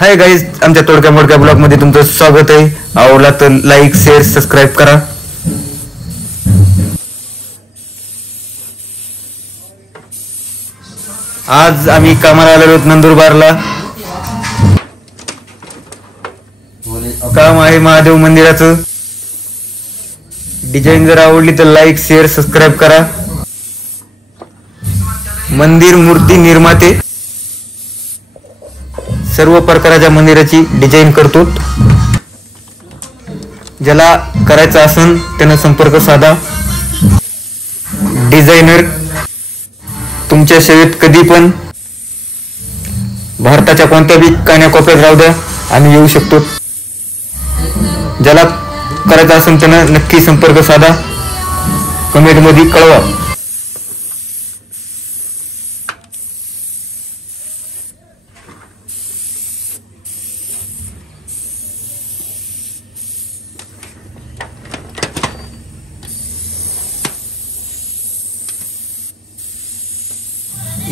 Hi guys, आमच्या तोडक्या मोडक्या blog मध्ये तुमचं स्वागत आहे. आवडला तर लाईक शेअर सबस्क्राईब करा. आज आम्ही कामाला आलेलो आहोत नंदुरबारला. काम आहे महादेव मंदिराचं. डिझाईन जर आवडली तर लाईक शेअर सबस्क्राईब करा. मंदिर मूर्ती निर्माते सर्व प्रकारच्या मंदिराची डिझाईन करतो. ज्याला करायचं असेल त्यानं संपर्क साधा. डिझायनर तुमच्या सेवेत कधी पण भारताच्या कोणत्याही कानाकोपऱ्यात राहू द्या, आम्ही येऊ शकतो. ज्याला करायचं असेल त्यानं नक्की संपर्क साधा. कमेंट मध्ये कळवा.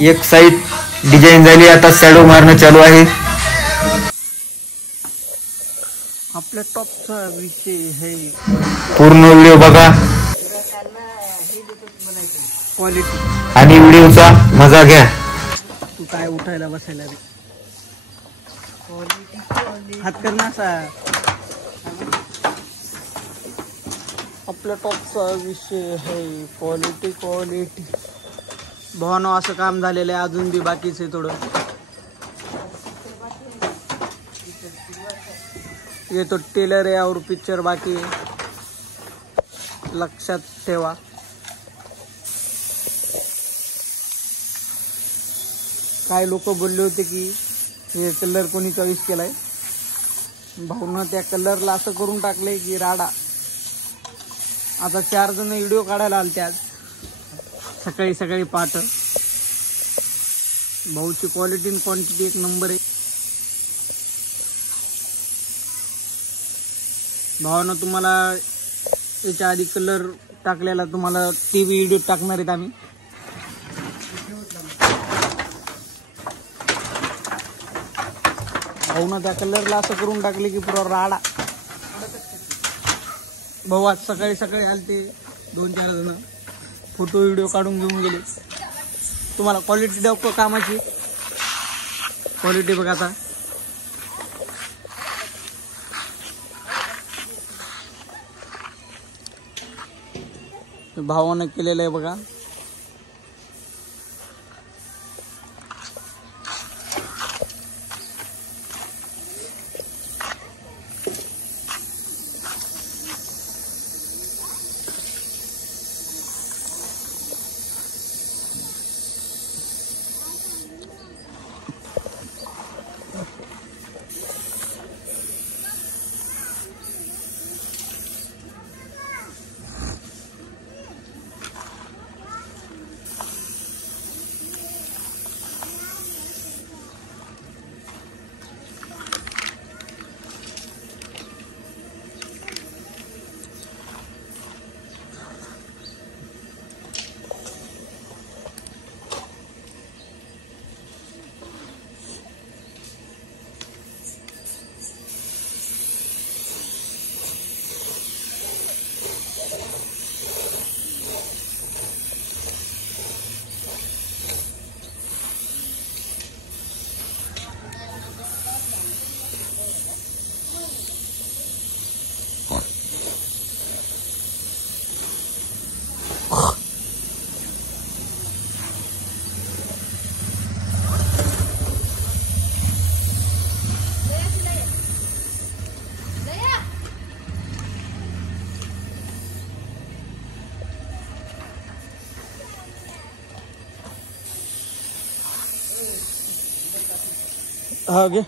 एक साइड डिझाईन झाली, आता शॅडो मारणं चालू आहे. आपल्या टॉपचा विषय है. पूर्ण व्हिडिओ बघा क्वालिटी आणि व्हिडिओचा मजा घ्या. तू काय उठायला बसायला रे. हात कर ना असा. आपल्या टॉपचा विषय है क्वालिटी. क्वालिटी भावानो असं काम झालेलं आहे, अजून बी बाकीच आहे थोडं. ये तो टेलर है और पिक्चर बाकी है, लक्षात ठेवा. काय लोक बोलले होते की हे कलर कोणी चॉईस केलाय. भाऊनं त्या कलरला असं करून टाकलंय की राडा. आता 4 जण व्हिडिओ काढायला आलते आज सकाळी सकाळी पहाट. भाऊची क्वालिटी आणि क्वांटिटी एक नंबर आहे. भावानं तुम्हाला याच्या आधी कलर टाकलेला तुम्हाला टीव्ही व्हिडिओ टाकणार आहेत आम्ही. भाऊनं त्या कलरला असं करून टाकले की पुरा राडा. भाऊ आज सकाळी सकाळी आलते 2-4 जण फोटो व्हिडिओ काढून घेऊन गेले. तुम्हाला क्वालिटी दाखव कामाची. क्वालिटी बघा आता. भावानं केलेलं आहे बघा. हा घे.